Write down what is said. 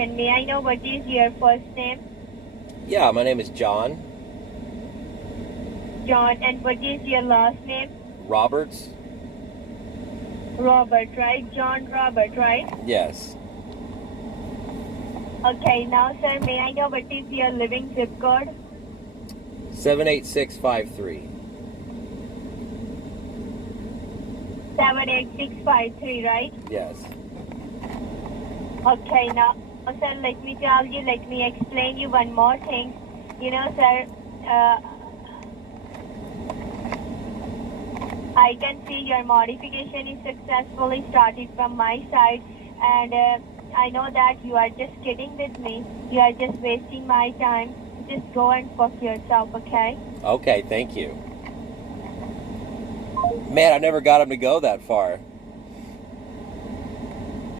information. May I know what is your first name? Yeah, my name is John John. And what is your last name? Roberts. Robert, right? John Robert, right? Yes. Okay, now sir, may I know what is your living zip code? 78653. 78653, right? Yes. Okay, now sir, let me tell you, let me explain you one more thing. You know, sir, I can see your modification is successfully started from my side, and I know that you are just kidding with me. You are just wasting my time. Just go and fuck yourself, okay? Okay, thank you. Man, I never got him to go that far.